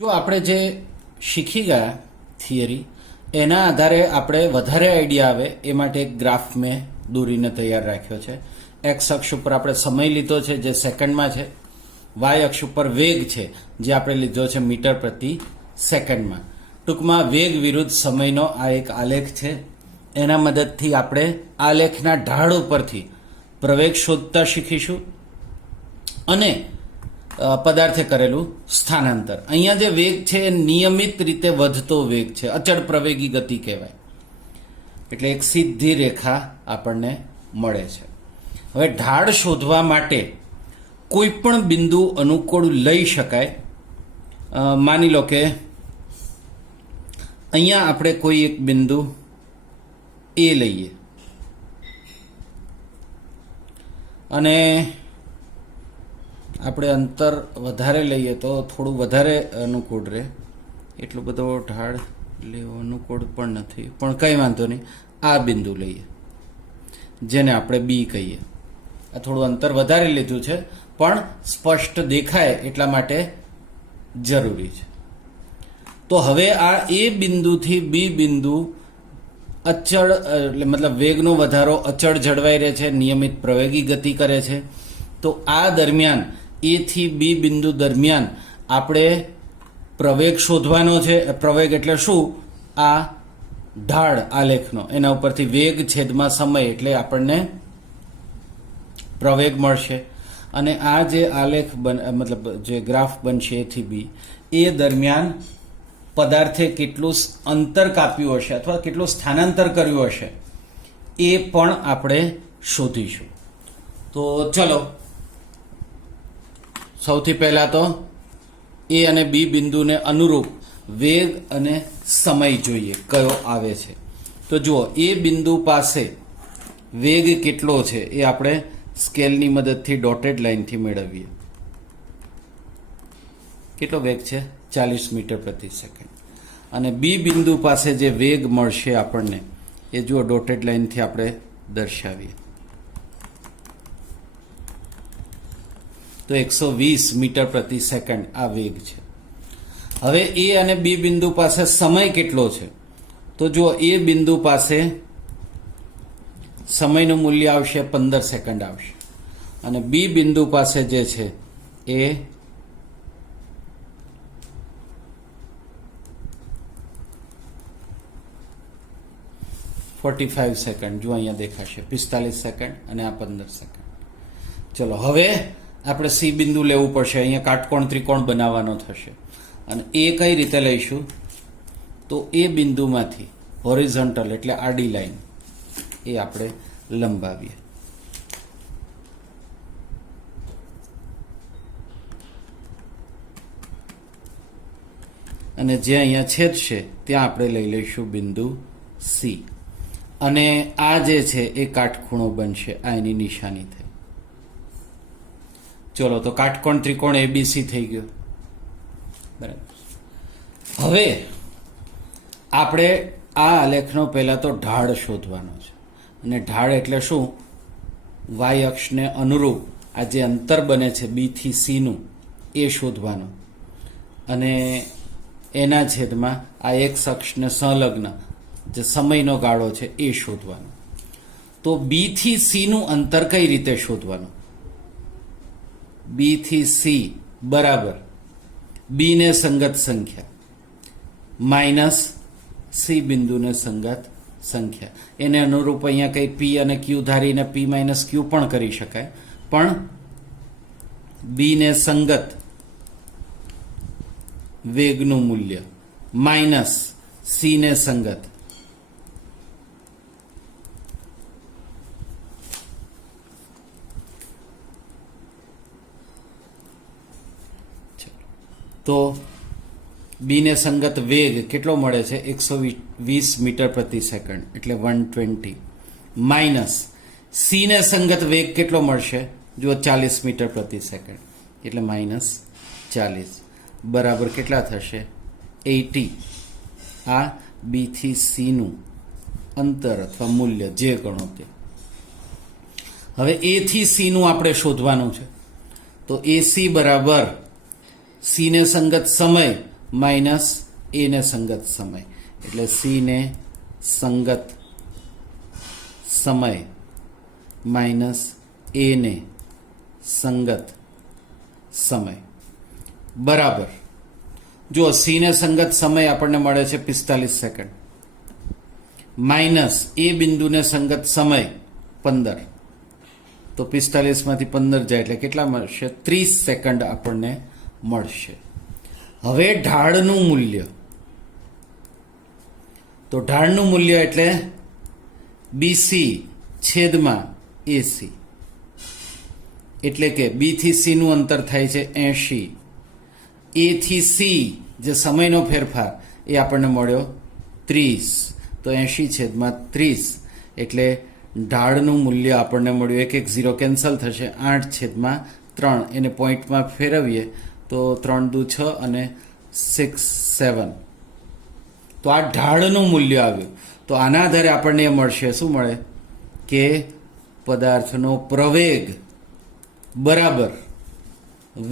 જો આપણે જે શીખી ગયા થિયરી એના આધારે આપણે વધારે આઈડિયા આવે એ માટે એક ગ્રાફ મેં દોરીને તૈયાર રાખ્યો છે. એક્સ અક્ષ ઉપર આપણે સમય લીધો છે જે સેકન્ડમાં છે, વાય અક્ષ ઉપર વેગ છે જે આપણે લીધો છે મીટર પ્રતિ સેકન્ડમાં. ટૂંકમાં વેગ વિરુદ્ધ સમયનો આ એક આલેખ છે. એના મદદથી આપણે આલેખના ઢાળ ઉપરથી પ્રવેગ શોધતા શીખીશું અને પદાર્થે કરેલું સ્થાનાંતર. અહીંયા જે વેગ છે એ નિયમિત રીતે વધતો વેગ છે, અચળ પ્રવેગી ગતિ કહેવાય. એટલે એક સીધી રેખા આપણને મળે છે. હવે ઢાળ શોધવા માટે કોઈ પણ બિંદુ અનુકૂળ લઈ શકાય. માની લો કે અહીંયા આપણે કોઈ એક બિંદુ એ લઈએ અને આપણે અંતર વધારે લઈએ તો થોડું વધારે અનુકૂળ રહે. એટલો બધો ઢાળ લેવો અનુકૂળ પણ નથી, પણ કંઈ વાંધો નહીં. આ બિંદુ લઈએ જેને આપણે બી કહીએ. આ થોડું અંતર વધારે લીધું છે પણ સ્પષ્ટ દેખાય એટલા માટે જરૂરી છે. તો હવે આ એ બિંદુથી બી બિંદુ અચળ એટલે મતલબ વેગનો વધારો અચળ જળવાઈ રહે છે, નિયમિત પ્રવેગી ગતિ કરે છે. તો આ દરમિયાન એ થી બી બિંદુ દરમિયાન આપણે પ્રવેગ શોધવાનો છે. પ્રવેગ એટલે શું? આ ઢાળ આલેખનો, એના ઉપરથી વેગ છેદમાં સમય એટલે આપણને પ્રવેગ મળશે. અને આ જે આલેખ મતલબ જે ગ્રાફ બનશે એ થી બી, એ દરમિયાન પદાર્થે કેટલું અંતર કાપ્યું હશે અથવા કેટલું સ્થાનાંતર કર્યું હશે એ પણ આપણે શોધીશું. તો ચલો, સૌથી પહેલા તો એ અને બી બિંદુને અનુરૂપ વેગ અને સમય જોઈએ કયો આવે છે. તો જુઓ, એ બિંદુ પાસે વેગ કેટલો છે એ આપણે સ્કેલની મદદથી ડોટેડ લાઇનથી મેળવીએ. કેટલો વેગ છે? 40 મીટર પ્રતિ સેકન્ડ. અને બી બિંદુ પાસે જે વેગ મળશે આપણને એ જુઓ ડોટેડ લાઇનથી આપણે દર્શાવીએ તો 120 મીટર પ્રતિ સેકન્ડ આ વેગ છે. હવે એ અને બી બિંદુ પાસે સમય કેટલો છે? તો જુઓ, એ બિંદુ પાસે સમયનું મૂલ્ય આવશે 15 સેકન્ડ આવશે અને બી બિંદુ પાસે જે છે એ 45 સેકન્ડ. જો અહીંયા દેખાશે 45 સેકન્ડ અને આ 15 સેકન્ડ. ચલો, હવે આપણે સી બિંદુ લેવું પડશે. અહીંયા કાટકોણ ત્રિકોણ બનાવવાનો થશે અને એ કઈ રીતે લઈશું? તો એ બિંદુમાંથી હોરિઝોન્ટલ એટલે આડી લાઈન એ આપણે લંબાવીએ. અને જે અહીંયા છેદશે ત્યાં આપણે લઈ લઈશું બિંદુ સી. અને આ જે છે એ કાટખૂણો બનશે. આ એની નિશાની થઈ. ચલો, તો કાટકોણ ત્રિકોણ એબીસી થઈ ગયો. બરાબર. હવે આપણે આ આલેખનો પહેલા તો ઢાળ શોધવાનો છે. અને ઢાળ એટલે શું? વાય અક્ષને અનુરૂપ આ જે અંતર બને છે બી થી સીનું એ શોધવાનું. અને એના છેદમાં આ એક્સ અક્ષને સંલગ્ન જે સમયનો ગાળો છે એ શોધવાનો. તો બી થી સીનું અંતર કઈ રીતે શોધવાનું? બી થી સી બરાબર બી ને સંગત સંખ્યા માઇનસ સી બિંદુને સંગત સંખ્યા. એને અનુરૂપ અહીંયા કંઈ પી અને ક્યુ ધારીને પી માઇનસ ક્યુ પણ કરી શકાય, પણ બી ને સંગત વેગનું મૂલ્ય માઇનસ સી ને સંગત તો બી ને સંગત વેગ કેટલો મળે છે? 120 મીટર પ્રતિ સેકન્ડ એટલે 120 માઇનસ સી ને સંગત વેગ કેટલો મળશે? જો 40 મીટર પ્રતિ સેકન્ડ એટલે માઇનસ 40 બરાબર કેટલા થશે? 80. આ બી થી સીનું અંતર અથવા મૂલ્ય જે ગણો તે. હવે એ થી સીનું આપણે શોધવાનું છે. તો એ સી બરાબર સી ને સંગત સમય માઇનસ એ ને સંગત સમય, એટલે સી ને સંગત સમય માઇનસ એ ને સંગત સમય બરાબર. જો સી ને સંગત સમય આપણને મળે છે 45 સેકન્ડ માઇનસ એ બિંદુને સંગત સમય 15, તો 45 માંથી 15 જાય એટલે કેટલા મળશે? 30 સેકન્ડ આપણને મળશે. હવે ઢાળનું મૂલ્ય, તો ઢાળનું મૂલ્ય એટલે બીસી છેદમાં એસી, એટલે કે બી થી સી નું અંતર થાય છે 80, એ થી સી જે સમયનો ફેરફાર એ આપણને મળ્યો 30, તો 80 છેદમાં 30, એટલે ઢાળનું મૂલ્ય આપણને મળ્યું, 1 1 0 કેન્સલ થશે, 8 છેદમાં 3, એને પોઈન્ટમાં ફેરવીએ તો 3 દુ 6 અને 6 7, તો આ ઢાળનું મૂલ્ય આવ્યું. તો આના આધારે આપણને એ મળશે, શું મળે કે પદાર્થનો પ્રવેગ બરાબર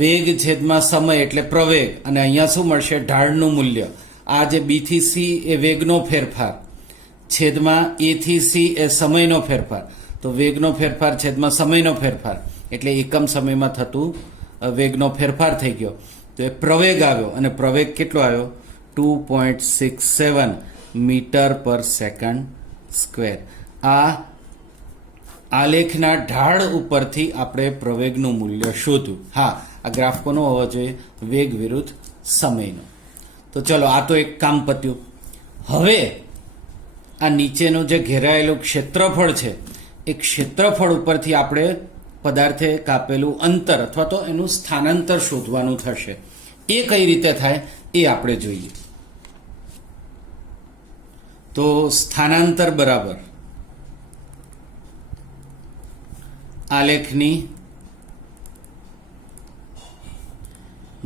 વેગ છેદમાં સમય એટલે પ્રવેગ, અને અહીંયા શું મળશે? ઢાળનું મૂલ્ય. આ જે બી થી સી એ વેગનો ફેરફાર છેદમાં એ થી સી એ સમયનો ફેરફાર, તો વેગનો ફેરફાર છેદમાં સમયનો ફેરફાર એટલે એકમ સમયમાં થતું વેગનો ફેરફાર થઈ ગયો, તો એ પ્રવેગ આવ્યો, અને પ્રવેગ કેટલો આવ્યો? 2.67 મીટર પર સેકન્ડ સ્ક્વેર. આ આલેખના ઢાળ ઉપરથી આપણે પ્રવેગનું મૂલ્ય શોધ્યું. હા, આ ગ્રાફ કોનો હોવો જોઈએ? વેગ વિરુદ્ધ સમયનો. તો ચલો, આ તો એક કામ પત્યું. હવે આ નીચેનું જે ઘેરાયેલું ક્ષેત્રફળ છે એ ક્ષેત્રફળ ઉપરથી આપણે પદાર્થે કાપેલું અંતર અથવા તો એનું સ્થાનાંતર શોધવાનું થશે. એ કઈ રીતે થાય એ આપણે જોઈએ. તો સ્થાનાંતર બરાબર આલેખની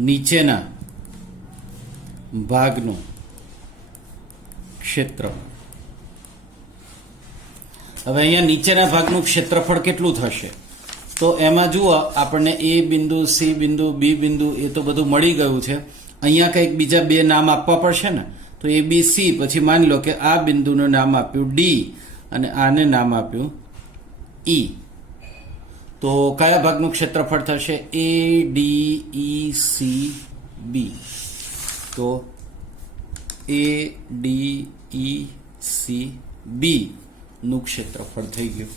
નીચેના ભાગનું ક્ષેત્રફળ. હવે અહીંયા નીચેના ભાગનું ક્ષેત્રફળ કેટલું થશે? તો એમાં જુઓ, આપણને એ બિંદુ, સી બિંદુ, બી બિંદુ એ તો બધું મળી ગયું છે. અહીંયા કંઈક બીજા બે નામ આપવા પડશે ને, તો એ બી સી, પછી માની લો કે આ બિંદુનું નામ આપ્યું ડી અને આને નામ આપ્યું ઈ. તો કયા ભાગનું ક્ષેત્રફળ થશે? એ ડી ઈ સી બી. તો એ ડી ઈ સી બી નું ક્ષેત્રફળ થઈ ગયું,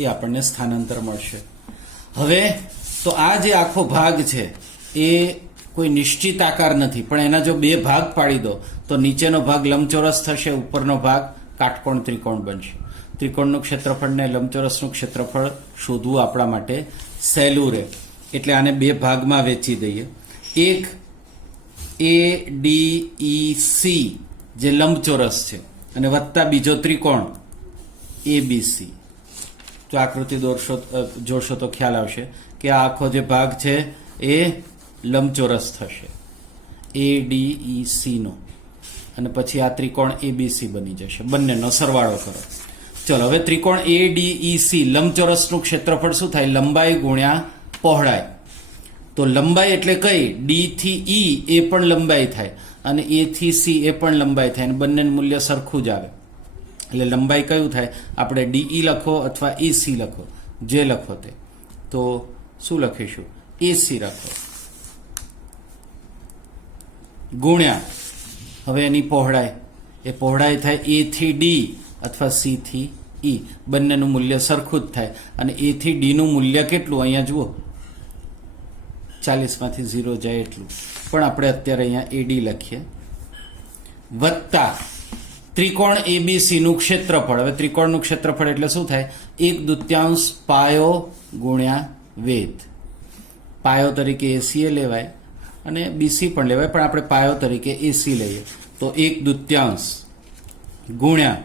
એ આપણને સ્થાનાંતર મળશે. હવે તો આ જે આખો ભાગ છે એ કોઈ નિશ્ચિત આકાર નથી, પણ એના જો બે ભાગ પાડી દો તો નીચેનો ભાગ લંબચોરસ થશે, ઉપરનો ભાગ કાટકોણ ત્રિકોણ બનશે. ત્રિકોણનું ક્ષેત્રફળ ને લંબચોરસનું ક્ષેત્રફળ શોધવું આપણા માટે સહેલું રહે, એટલે આને બે ભાગમાં વેચી દઈએ. એક એ ડી ઈ સી જે લંબચોરસ છે, અને વત્તા બીજો ત્રિકોણ એબીસી. તો આકૃતિ જોશો તો ખ્યાલ આવશે કે આ આખો જે ભાગ છે એ લંબચોરસ થશે એ ડી ઈ સી નો, અને પછી આ ત્રિકોણ એબીસી બની જશે. બંનેનો સરવાળો કરો. ચલો, હવે ત્રિકોણ એ ડી ઈ સી લંબચોરસનું ક્ષેત્રફળ શું થાય? લંબાઈ ગુણ્યા પહોળાઈ. તો લંબાઈ એટલે કઈ? ડી થી ઈ એ પણ લંબાઈ થાય, અને એ થી સી એ પણ લંબાઈ થાય, અને બંનેનું મૂલ્ય સરખું જ આવે. એટલે લંબાઈ કયું થાય? આપણે ડીઈ લખો અથવા એસી લખો, જે લખો તે. તો શું લખીશું? એસી લખો ગુણ્યા હવે એની પહોળાઈ, એ પહોળાઈ થાય એ થી ડી અથવા સી થી ઈ, બંનેનું મૂલ્ય સરખું જ થાય. અને એ થી ડી નું મૂલ્ય કેટલું? અહીંયા જુઓ, 40 માંથી 0 જાય એટલું, પણ આપણે અત્યારે અહીંયા એડી લખીએ, વત્તા ત્રિકોણ એબીસી નું ક્ષેત્રફળ. હવે ત્રિકોણનું ક્ષેત્રફળ એટલે શું થાય? 1/2 પાયો ગુણ્યા વેધ. પાયો તરીકે એસી એ લેવાય અને બીસી પણ લેવાય, પણ આપણે પાયો તરીકે એસી લઈએ. તો 1/2 ગુણ્યા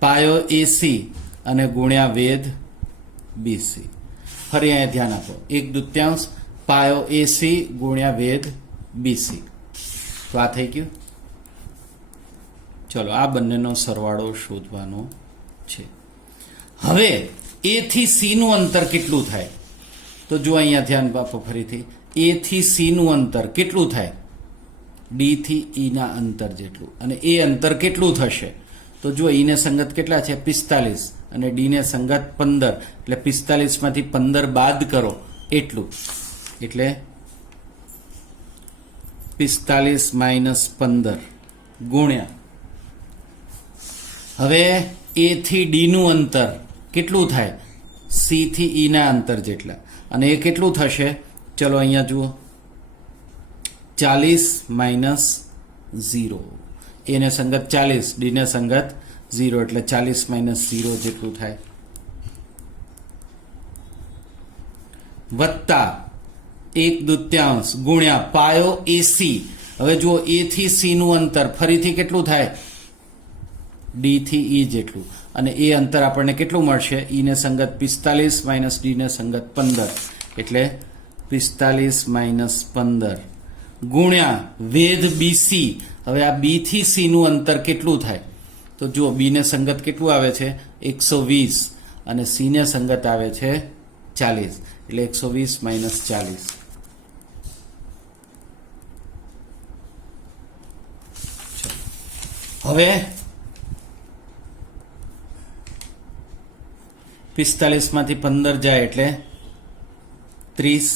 પાયો એસી અને ગુણ્યા વેધ બીસી. ફરી અહીંયા ધ્યાન આપો, 1/2 પાયો એસી ગુણ્યા વેધ બીસી. તો આ થઈ ગયું. ચલો, આ બંનેનો સરવાળો શોધવાનો છે. હવે એ થી સી નું અંતર કેટલું થાય? તો જો અહીંયા ધ્યાન આપો ફરીથી, એ થી સી નું અંતર કેટલું થાય? ડી થી ઈ ના અંતર જેટલું. અને એ અંતર કેટલું થશે? તો જો ઈ ને સંગત કેટલા છે? 45 અને ડી ને સંગત 15. એટલે 45 માંથી 15 બાદ કરો એટલું. એટલે 45 માઇનસ 15 ગુણ્યા. હવે એ થી ડી નું અંતર કેટલું થાય? સી થી ઈ ના અંતર જેટલા. અને એ કેટલું થશે? ચલો અહીંયા જુઓ, 40 માઇનસ 0. એને સંગત 40, ડી ને સંગત 0, એટલે 40 માઇનસ 0 જેટલું થાય. વત્તા 1/2 ગુણ્યા પાયો એસી. હવે જુઓ, એ થી સી નું અંતર ફરીથી કેટલું થાય? ડી થી ઈ જેટલું. અને એ અંતર આપણને કેટલું મળશે? ઈ ને સંગત 45 માઇનસ ડી ને સંગત 15, એટલે 45 માઇનસ 15 ગુણ્યા વેધ બીસી. હવે આ બી થી સી નું અંતર કેટલું થાય? તો જુઓ, બી ને સંગત કેટલું આવે છે? 120 અને સી ને સંગત આવે છે 40, એટલે 120 માઇનસ 40. હવે 45 માંથી 15 જાય એટલે 30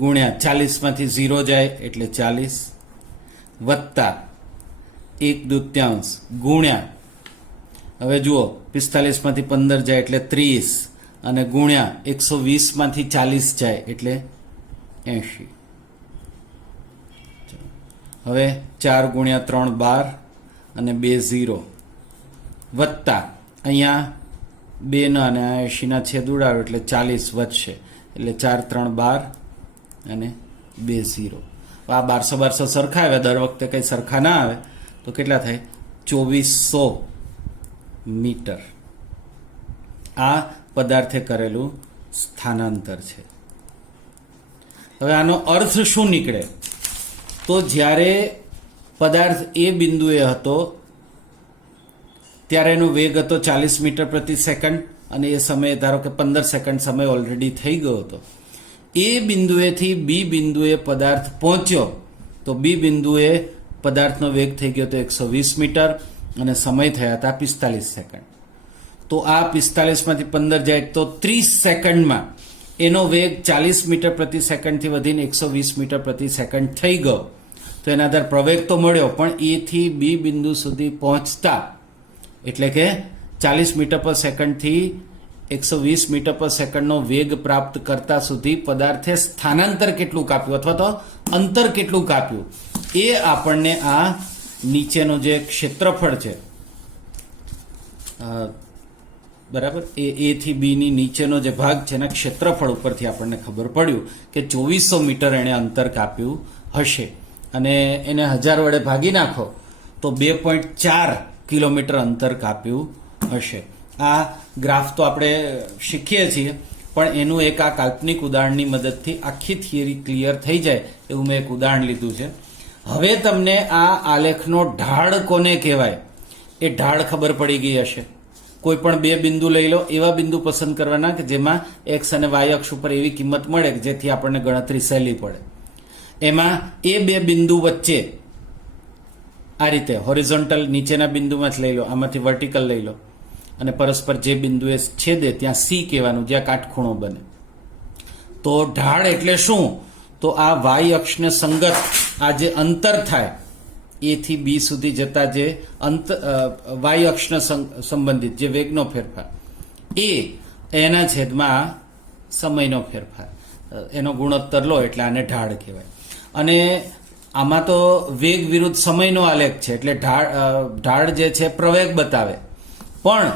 ગુણ્યા 40 માંથી 0 જાય એટલે 40 વત્તા 1/2 ગુણ્યા. હવે જુઓ, 45 માંથી 15 જાય એટલે 30 અને ગુણ્યા 120 માંથી 40 જાય એટલે 80. હવે 4 ગુણ્યા 3 12 અને 2 0 વત્તા અહીંયા 2 ના અને 80 ના છેદ ઉડાડો એટલે 40 વધશે, એટલે 4 3 12 અને 2 0. આ 1200 સરખા આવે, દર વખતે કંઈ સરખા ના આવે તો કેટલા થાય? 2400 મીટર. આ પદાર્થે કરેલું સ્થાનાંતર છે. હવે આનો અર્થ શું નીકળે? તો જ્યારે પદાર્થ એ બિંદુએ હતો ત્યારે એનો વેગ હતો 40 મીટર પ્રતિ સેકન્ડ અને એ સમયે ધારો કે 15 સેકન્ડ સમય ઓલરેડી થઈ ગયો હતો. એ બિંદુએથી બી બિંદુએ પદાર્થ પહોંચ્યો તો બી બિંદુએ પદાર્થનો વેગ થઈ ગયો હતો 120 મીટર અને સમય થયા હતા 45 સેકન્ડ. તો આ 45 માંથી 15 જાય તો 30 સેકન્ડમાં એનો વેગ 40 મીટર પ્રતિ સેકન્ડથી વધીને 120 મીટર પ્રતિ સેકન્ડ થઈ ગયો. તો એના આધારે પ્રવેગ તો મળ્યો, પણ એ થી બી બિંદુ સુધી પહોંચતા એટલે કે 40 મીટર પર સેકન્ડથી 120 મીટર પર સેકન્ડનો વેગ પ્રાપ્ત કરતા સુધી પદાર્થે સ્થાનાંતર કેટલું કાપ્યું અથવા તો અંતર કેટલું કાપ્યું એ આપણને આ નીચેનો જે ક્ષેત્રફળ છે, બરાબર, એ થી બી ની નીચેનો જે ભાગ છે એના ક્ષેત્રફળ ઉપરથી આપણને ખબર પડ્યું કે 2400 મીટર એણે અંતર કાપ્યું હશે. અને એને 1000 વડે ભાગી નાખો તો 2.4 કિલોમીટર અંતર કાપ્યું હશે. આ ગ્રાફ તો આપણે શીખીએ છીએ, પણ એનું એક આ કાલ્પનિક ઉદાહરણની મદદથી આખી થિયરી ક્લિયર થઈ જાય એવું મેં એક ઉદાહરણ લીધું છે. હવે તમને આ આલેખનો ઢાળ કોને કહેવાય એ ઢાળ ખબર પડી ગઈ હશે. કોઈ પણ બે બિંદુ લઈ લો, એવા બિંદુ પસંદ કરવાના કે જેમાં એક્સ અને વાય અક્ષ ઉપર એવી કિંમત મળે કે જેથી આપણને ગણતરી સહેલી પડે. એમાં એ બે બિંદુ વચ્ચે આ રીતે હોરિઝોન્ટલ નીચેના બિંદુમાં જ લઈ લો, આમાંથી વર્ટિકલ લઈ લો અને પરસ્પર જે બિંદુએ છેદે ત્યાં સી કહેવાનું, જ્યાં કાટખૂણો બને. તો ઢાળ એટલે શું? તો આ વાય અક્ષને સંગત આ જે અંતર થાય એ થી બી સુધી જતા જે વાય અક્ષને સંબંધિત જે વેગનો ફેરફાર એના છેદમાં સમયનો ફેરફાર, એનો ગુણોત્તર લો એટલે આને ઢાળ કહેવાય. અને આમાં તો વેગ વિરુદ્ધ સમયનો આલેખ છે એટલે ઢાળ જે છે પ્રવેગ બતાવે. પણ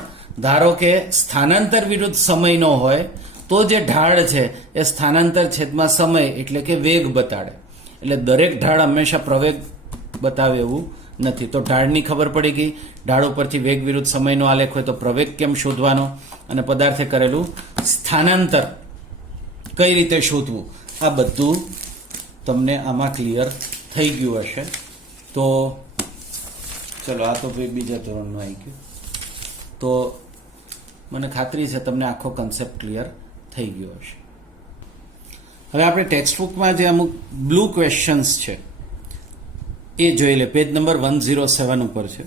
ધારો કે સ્થાનાંતર વિરુદ્ધ સમયનો હોય તો જે ઢાળ છે એ સ્થાનાંતર છેદમાં સમય એટલે કે વેગ બતાડે. એટલે દરેક ઢાળ હંમેશા પ્રવેગ બતાવે એવું નથી. તો ઢાળની ખબર પડી ગઈ. ઢાળ ઉપરથી વેગ વિરુદ્ધ સમયનો આલેખ હોય તો પ્રવેગ કેમ શોધવાનો અને પદાર્થે કરેલું સ્થાનાંતર કઈ રીતે શોધવું, આ બધું તમને આમાં ક્લિયર થઈ ગયું હશે. તો ચલો, આ તો બીજા ધોરણનું આવી ગયું. તો મને ખાતરી છે તમને આખો કન્સેપ્ટ ક્લિયર થઈ ગયો હશે. હવે આપણે ટેક્સ્ટબુકમાં જે અમુક બ્લુ ક્વેશ્ચન્સ છે એ જોઈ લે. પેજ નંબર 107 ઉપર છે.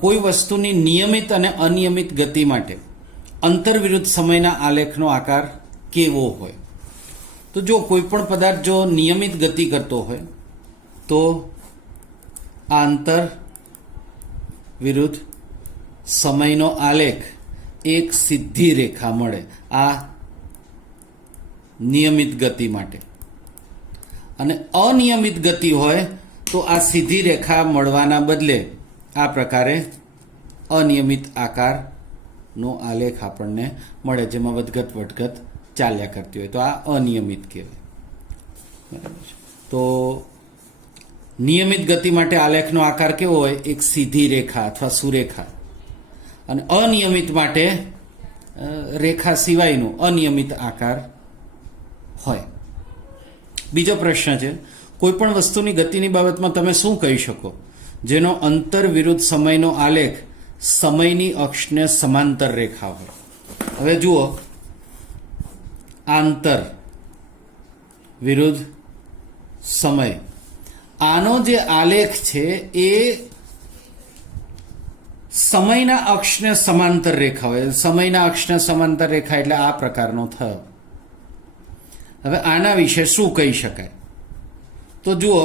કોઈ વસ્તુની નિયમિત અને અનિયમિત ગતિ માટે અંતરવિરુદ્ધ સમયના આલેખનો આકાર કેવો હોય? તો જો કોઈ પણ પદાર્થ જો નિયમિત ગતિ કરતો હોય તો આ અંતર વિરુદ્ધ સમયનો આલેખ એક સીધી રેખા મળે આ નિયમિત ગતિ માટે. અને અનિયમિત ગતિ હોય તો આ સીધી રેખા મળવાના બદલે આ પ્રકારે અનિયમિત આકારનો આલેખ આપણને મળે, જેમાં વધઘટ વધઘટ ચાલ્યા કરતી હોય, તો આ અનિયમિત કહેવાય. બરાબર છે. તો નિયમિત ગતિ માટે આલેખનો આકાર કેવો હોય? એક સીધી રેખા અથવા સુરેખા. અને અનિયમિત માટે રેખા સિવાયનો અનિયમિત આકાર હોય. બીજો પ્રશ્ન છે, કોઈ પણ વસ્તુની ગતિની બાબતમાં તમે શું કહી શકો જેનો અંતર વિરુદ્ધ સમયનો આલેખ સમયની અક્ષને સમાંતર રેખા હોય? હવે જુઓ, અંતર વિરુદ્ધ સમય, આનો જે આલેખ છે એ સમયના અક્ષને સમાંતર રેખા હોય. સમયના અક્ષને સમાંતર રેખા એટલે આ પ્રકારનો થયો. હવે આના વિશે શું કહી શકાય? તો જુઓ,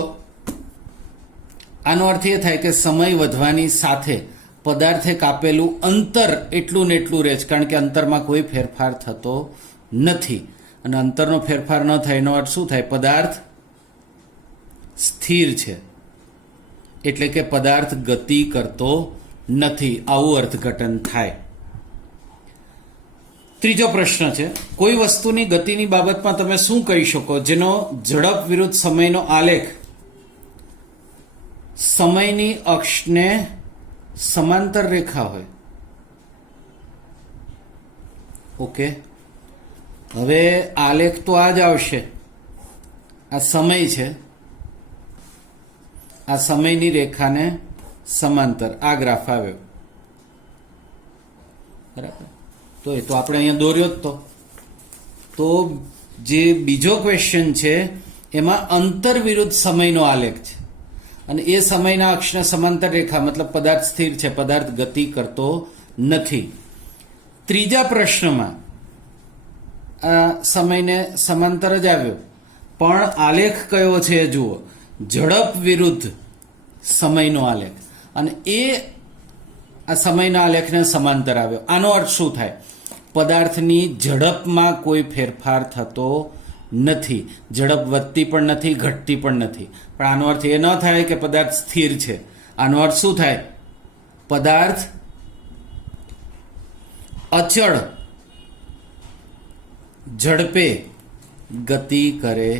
આનો અર્થ એ થાય કે સમય વધવાની સાથે પદાર્થે કાપેલું અંતર એટલું ને એટલું રહે છે, કારણ કે અંતરમાં કોઈ ફેરફાર થતો નથી. અને અંતરનો ફેરફાર ન થાય એનો અર્થ શું થાય? પદાર્થ સ્થિર છે, એટલે કે પદાર્થ ગતિ કરતો નથી, આવું અર્થઘટન થાય. ત્રીજો પ્રશ્ન છે, કોઈ વસ્તુની ગતિની બાબતમાં તમે શું કહી શકો જેનો ઝડપ વિરુદ્ધ સમયનો આલેખ સમયની અક્ષને સમાંતર રેખા હોય? ઓકે, હવે આલેખ તો આ જ આવશે. આ સમય છે, આ સમયની રેખાને સમાંતર આ ગ્રાફ આવ્યો. બરાબર, તો એ તો આપણે અહીંયા દોર્યો જ તો જે બીજો ક્વેશ્ચન છે એમાં અંતર વિરુદ્ધ સમયનો આલેખ છે અને એ સમયના અક્ષને સમાંતર રેખા, મતલબ પદાર્થ સ્થિર છે, પદાર્થ ગતિ કરતો નથી. ત્રીજા પ્રશ્નમાં આ સમયને સમાંતર જ આવ્યો, પણ આલેખ કયો છે જુઓ, ઝડપ વિરુદ્ધ સમયનો આલેખ, અને એ આ સમયના આલેખને સમાંતર આવ્યો. આનો અર્થ શું થાય? પદાર્થની ઝડપમાં કોઈ ફેરફાર થતો નથી, ઝડપ વધતી પણ નથી, ઘટતી પણ નથી. પણ આનો અર્થ એ ન થાય કે પદાર્થ સ્થિર છે. આનો અર્થ શું થાય? પદાર્થ અચળ ઝડપે ગતિ કરે.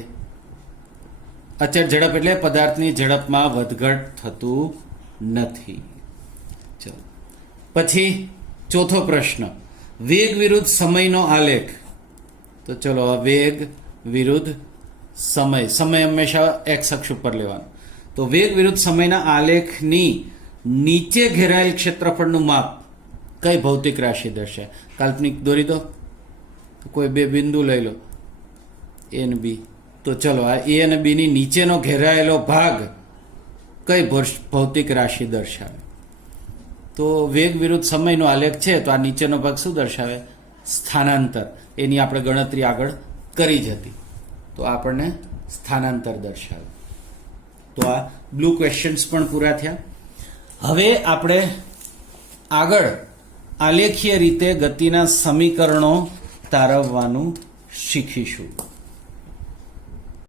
અચળ ઝડપ એટલે પદાર્થની ઝડપમાં વધઘટ થતું નથી. ચલો, પછી ચોથો પ્રશ્ન, વેગ વિરુદ્ધ સમયનો આલેખ. તો ચલો, વેગ વિરુદ્ધ સમય, સમય હંમેશા એક્સ અક્ષ ઉપર લેવાનો. તો વેગ વિરુદ્ધ સમયના આલેખની નીચે ઘેરાયેલ ક્ષેત્રફળનું માપ કઈ ભૌતિક રાશિ દર્શાવે? કાલ્પનિક દોરી દો. કોઈ બે બિંદુ લઈ લો, એ અને બી. તો ચલો, આ એ અને બી ની નીચેનો ઘેરાયેલો ભાગ કઈ ભૌતિક રાશિ દર્શાવે? તો વેગ વિરુદ્ધ સમયનો આલેખ છે, તો આ નીચેનો ભાગ શું દર્શાવે? સ્થાનાંતર. એની આપણે ગણતરી આગળ કરી જ હતી, તો આપણને સ્થાનાંતર દર્શાવે. તો આ બ્લુ ક્વેશ્ચન્સ પણ પૂરા થયા. હવે આપણે આગળ આલેખીય રીતે ગતિના સમીકરણો તારવવાનું શીખીશું.